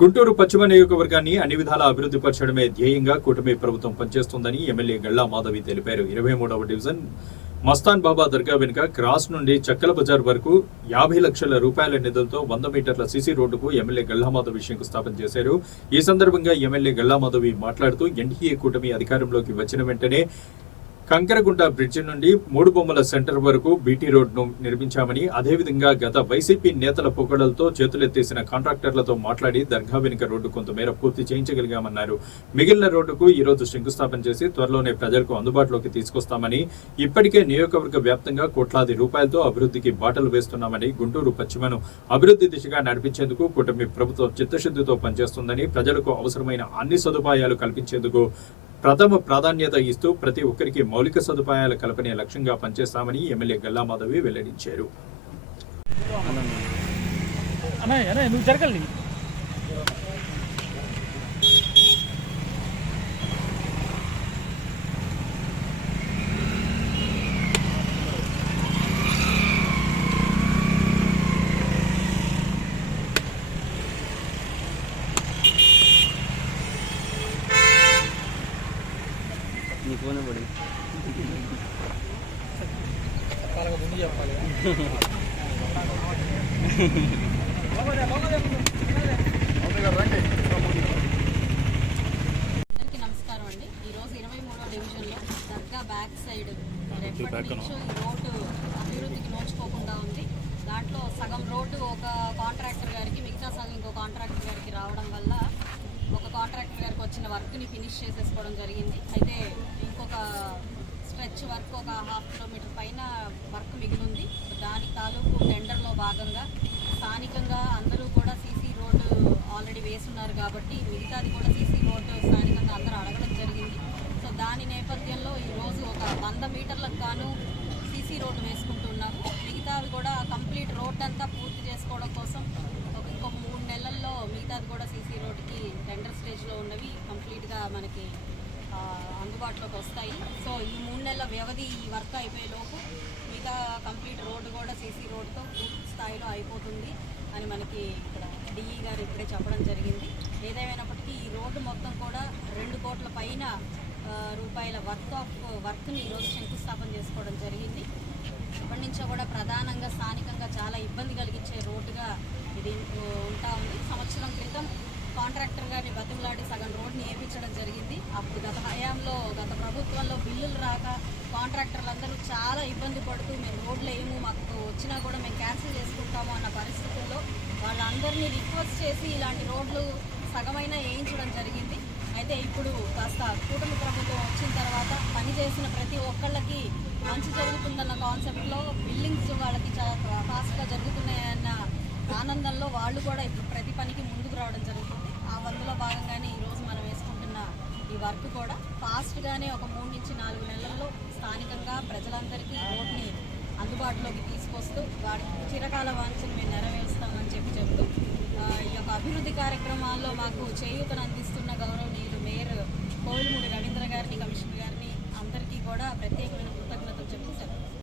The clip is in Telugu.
గుంటూరు పశ్చిమ నియోజకవర్గాన్ని అన్ని విధాలా అభివృద్ధి పరచడమే ధ్యేయంగా కూటమి ప్రభుత్వం పనిచేస్తోందని ఎమ్మెల్యే గల్లా మాధవి తెలిపారు. 23వ డివిజన్ మస్తాన్ బాబా దర్గా వెనుక క్రాస్ నుండి చక్కల బజార్ వరకు 50 లక్షల రూపాయల నిధులతో 100 మీటర్ల సీసీ రోడ్డుకు ఎమ్మెల్యే గల్లా మాధవి శంకుస్థాపన చేశారు. ఈ సందర్భంగా ఎమ్మెల్యే గల్లా మాధవి మాట్లాడుతూ ఎన్డీఏ కూటమి అధికారంలోకి వచ్చిన వెంటనే కంకరగుంట బ్రిడ్జి నుండి 3 బొమ్మల సెంటర్ వరకు బీటీ రోడ్ను నిర్మించామని, అదేవిధంగా గత వైసీపీ నేతల పొగడలతో చేతులెత్తేసిన కాంట్రాక్టర్లతో మాట్లాడి దర్గా వెనుక రోడ్డు కొంతమేర పూర్తి చేయించగలిగామన్నారు. మిగిలిన రోడ్డుకు ఈ రోజు శంకుస్థాపన చేసి త్వరలోనే ప్రజలకు అందుబాటులోకి తీసుకొస్తామని, ఇప్పటికే నియోజకవర్గ వ్యాప్తంగా కోట్లాది రూపాయలతో అభివృద్ధికి బాటలు వేస్తున్నామని, గుంటూరు పశ్చిమను అభివృద్ధి దిశగా నడిపించేందుకు కూటమి ప్రభుత్వం చిత్తశుద్ధితో పనిచేస్తుందని, ప్రజలకు అవసరమైన అన్ని సదుపాయాలు కల్పించేందుకు ప్రథమ ప్రాధాన్యత ఇస్తూ ప్రతి ఒక్కరికి మౌలిక సదుపాయాల కల్పనే లక్ష్యంగా పనిచేస్తామని ఎమ్మెల్యే గల్లా మాధవి వెల్లడించారు. ఫోన్ పడి నమస్కారం అండి. ఈరోజు 23వ డివిజన్లో దర్గా బ్యాక్ సైడ్ ఎప్పటి నుంచో ఈ రోడ్డు అభివృద్ధికి నోచుకోకుండా ఉంది. దాంట్లో సగం రోడ్డు ఒక కాంట్రాక్టర్ గారికి, మిగతా సగం ఇంకో కాంట్రాక్టర్ గారికి రావడం వల్ల ఒక కాంట్రాక్టర్ గారికి వచ్చిన వర్క్ని ఫినిష్ చేసేసుకోవడం జరిగింది. అయితే ఇంకొక స్ట్రెచ్ వర్క్ ఒక 1/2 కిలోమీటర్ పైన వర్క్ మిగిలింది. దాని తాలూకు టెండర్లో భాగంగా స్థానికంగా అందరూ కూడా సీసీ రోడ్డు ఆల్రెడీ వేస్తున్నారు కాబట్టి మిగతాది కూడా సీసీ రోడ్డు స్థానికంగా అందరూ అడగడం జరిగింది. సో దాని నేపథ్యంలో ఈరోజు ఒక 100 మీటర్లకు గాను సీసీ రోడ్డు వేసుకుంటున్నారు. మిగతావి కూడా కంప్లీట్ రోడ్ అంతా పూర్తి చేసుకోవడం కోసం ఇంకొక 3 నెలల్లో మిగతాది కూడా సీసీ రోడ్డుకి టెండర్ స్టేజ్లో ఉన్నవి కంప్లీట్గా మనకి అందుబాటులోకి వస్తాయి. సో ఈ 3 నెలల వ్యవధి ఈ వర్క్ అయిపోయేలోపు మిగతా కంప్లీట్ రోడ్డు కూడా సీసీ రోడ్డుతో పూర్తి స్థాయిలో అయిపోతుంది అని మనకి ఇక్కడ డిఈ గారు ఇప్పుడే చెప్పడం జరిగింది. ఏదేమైనప్పటికీ ఈ రోడ్డు మొత్తం కూడా 2 కోట్ల పైన రూపాయల వర్క్ని ఈరోజు శంకుస్థాపన చేసుకోవడం జరిగింది. ఇప్పటి నుంచో కూడా ప్రధానంగా స్థానికంగా చాలా ఇబ్బంది కలిగించే రోడ్డుగా ఇది ఉంటా ఉంది. సంవత్సరం క్రితం కాంట్రాక్టర్ గారిని బతిమలాడి సగం రోడ్ని వేయించడం జరిగింది. అప్పుడు గత ప్రభుత్వంలో బిల్లులు రాక కాంట్రాక్టర్లందరూ చాలా ఇబ్బంది పడుతూ మేము రోడ్లు వేయము, మాకు వచ్చినా కూడా మేము క్యాన్సిల్ చేసుకుంటాము అన్న పరిస్థితుల్లో వాళ్ళందరినీ రిక్వెస్ట్ చేసి ఇలాంటి రోడ్లు సగమైనా వేయించడం జరిగింది. అయితే ఇప్పుడు కాస్త కూటమి ప్రభుత్వం వచ్చిన తర్వాత పనిచేసిన ప్రతి ఒక్కళ్ళకి మంచి జరుగుతుందన్న కాన్సెప్ట్లో బిల్డింగ్స్ వాళ్ళకి చాలా ఫాస్ట్గా జరుగుతున్నాయన్న ఆనందంలో వాళ్ళు కూడా ఇప్పుడు ప్రతి పనికి ముందుకు రావడం జరుగుతుంది. ఆ వందలో భాగంగానే ఈరోజు మనం వేసుకుంటున్న ఈ వర్క్ కూడా ఫాస్ట్గానే ఒక 3 నుంచి 4 నెలల్లో స్థానికంగా ప్రజలందరికీ రోడ్ని అందుబాటులోకి తీసుకొస్తూ వాటి చిరకాల వాంఛను మేము నెరవేరుస్తామని చెప్తూ ఈ యొక్క అభివృద్ధి కార్యక్రమాల్లో మాకు చేయూతను అందిస్తున్న గౌరవనీయులు మేయర్ కోవిలమూడి రవీంద్ర గారిని, కమిషనర్ గారిని అందరికీ కూడా ప్రత్యేకమైన కృతజ్ఞతలు చెప్తూ